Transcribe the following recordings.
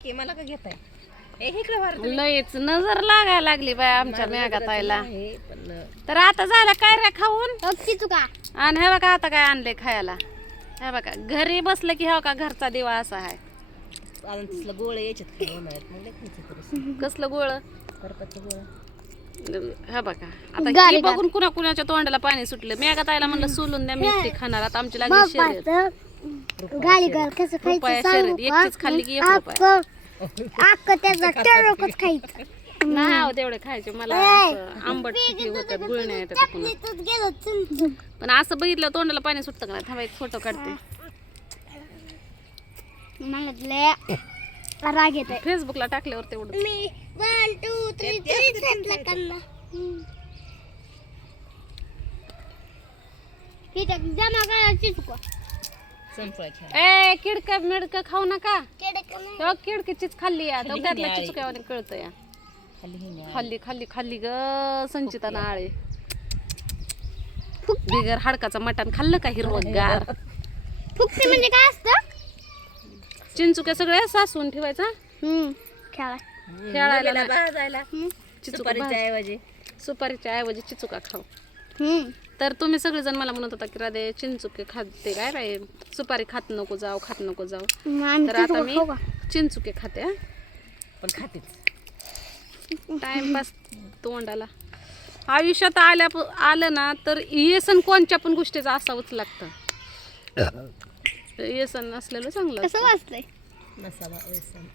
की मला का घेताय इकडे वार लयच नजर लागायला लागली बाय आमच्या मेघाताईला. पण तर आता झालं काय रे खाऊन चुका आणि हे बघा आता काय आणले खायला. हे बघा घरी बसलं की हो का घरचा दिवा असा आहे. अजून तिसलं गोळ यायच्यात काय उन्हाळ्यात मग लेखनीचं कसलं गोळ करपाचं गोळ हा बघा आता ही बघून कुणा कुणाच्या तोंडाला पाणी सुटलं. मेघाताईला म्हणलं सोलून द्या मी एकटी खाणार. आता आमची लागली शर्यत गाडी घर कसं रुपया खायचं शर्यत एकटीच खाल्ली की 1 रुपया अक्क त्याचा टरकच खायचं नाही हो तेवढे खायचे मला असं आंबट किती होतात गुळण्या येतात पुन्हा. गेलो चुन पण असं बघितलं तोंडाला पाणी सुटतं का नाही. थांबा एक फोटो काढते. मला राग येत फेसबुकला टाकल्यावर तेवढं मी 1 2 3 सांगितलं त्यांना ही तर जमा करायची चुका ए किडक मिडक खाऊ नका. केडक नाही तेव्हा किडकीचीच खाल्ली या त्यातल्या चिचुक्यावाने कळतं या. खाल्ली खाल्ली खाल्ली ग संचिता नाळे. बिगर हाडकाचा मटण खाल्लं का हिरवगार. फुकटी म्हणजे काय असतं चिंचुक्या सगळ्या सासून ठेवायचा खेळा खेळायला नाही. भाजायला चिचुका सुपारीच्या ऐवजी चिचुका खाऊ. तर तुम्ही सगळेजण मला म्हणत होता की राधे चिंचुके खाते काय बाई सुपारी खात नको जाऊ खात नको जाऊ. तर आता मी चिंचुके खाते. पण खातेच टाइमपास तोंडाला. आयुष्यात आलं ना तर व्यसन कोणत्या पण गोष्टीचं असावंच लागतं. व्यसन नसलेलं चांगलं कसं वाचलंय नसावा व्यसन.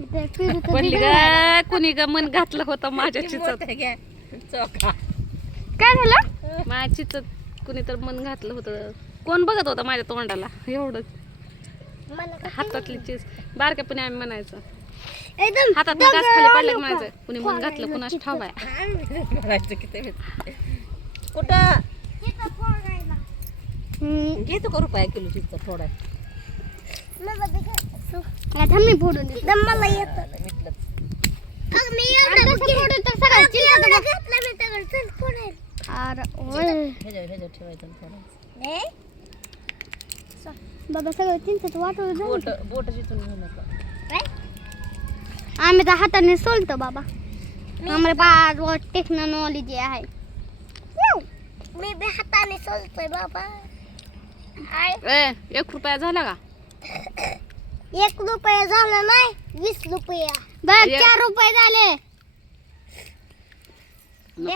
पडली ग कुणी ग मन घातलं होतं माझ्या चिचत. चोखा काय झालं माझ्या चिचत कुणी तर मन घातलं होतं. कोण बघत होता माझ्या तोंडाला एवढं. हातातली चीज बारक्यापणी आम्ही म्हणायचं एकदम हातात घास खाली पडलं की म्हणायचं कुणी मन घातलं कुणाच ठाव आहे. किती कुठं घेतो का रुपया किलो चिंच थोडा आता मी फोडून देते मला येतं मी एवढं फोडून तर सगळं चिंच घातलं मी तर चल फोडायला. अरे ओय ह्याच्यावर ठेवायचं थोडा बाबा सगळं चिंच वाटून बोट चिचून घेऊ नका. आम्ही तर हाताने सोलतो बाबा आम्हाला बाज टेक्नॉलॉजी आहे. मी बी हाताने सोलतोय बाबा. 1 रुपया झाला का 1 रुपया झाला नाही 20 रुपया बरं 4 रुपये झाले.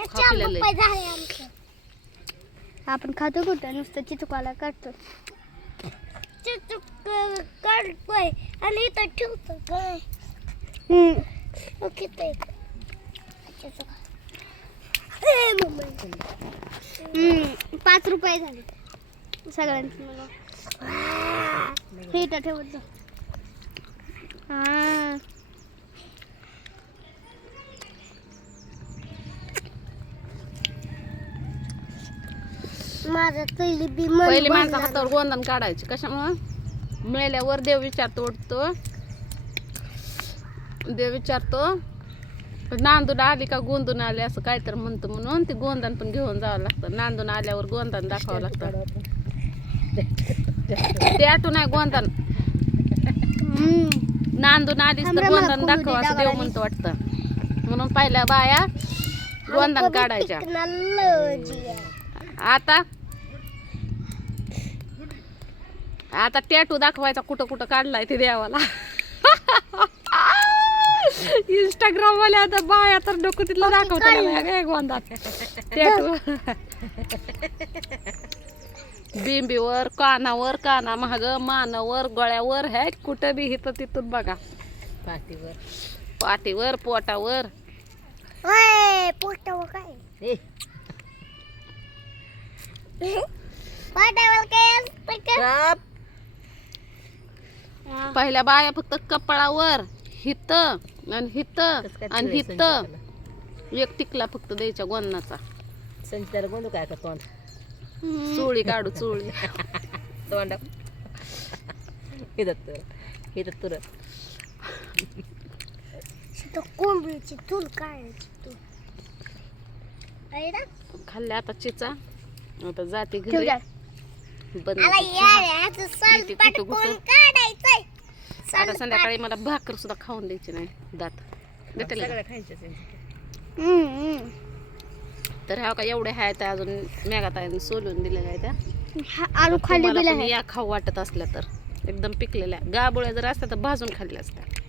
4 रुपये झाले आमचे. आपण खातो कुठं नुसतं चिचुकाला काढतो चिचुक काढतोय आणि इथं ठेवतो काय ओके ते 5 रुपये झाले सगळ्यांचं मला हे इथं ठेवत जा. माझं पहिले माणसं हातावर गोंधन काढायची कशामुळं मिळाल्यावर देव विचारतो उठतो. देव विचारतो नांदून आली का गोंधून आली असं काय तर म्हणतो म्हणून ते गोंधन पण घेऊन जावं लागतं. नांदून आल्यावर गोंधन दाखवावं लागतं. ते आठवण आहे गोंधन नांदून आलीस तर गोंधन दाखव असं देव म्हणतो वाटतं. म्हणून पहिल्या बाया गोंधन काढायच्या. आता टॅटू दाखवायचा कुठं कुठं काढलाय ते देवाला. इंस्टाग्राम वाले आता बाया तर डोकं तिथलं दाखवतात गोंधात टॅटू. बिंबीवर कानावर काना महाग मानावर गळ्यावर हे कुठं बी हिथं तिथून बघा. पाठीवर पोटावर पोटावर काय पोटावर काय पहिल्या बाया फक्त कपाळावर हित आणि हित आणि हित एक टिकला फक्त द्यायच्या गोंदनाचा. संचिताला गोंधू काय का तोंड चोळी काढू चोळी तोंड तुर कोंबडीची चूल काढायची तू खाल्ल्या आता चिचा आता जाते घरी. बंद आला चहा. यार सन किती पाट कुठं कोण कुठं. काढायचंय आता संध्याकाळी मला भाकर सुद्धा खाऊन द्यायची नाही दात भेटेल का? सगळ्या खायच्या तर ह्या का एवढ्या आहेत त्या अजून मेघाताईने सोलून दिलेल्या आहेत त्या आलू खाली तुम्हाला बिला पण या खाऊ वाटत असल्या तर एकदम पिकलेल्या गाबोळ्या जर असत्या तर भाजून खाल्ल्या असत्या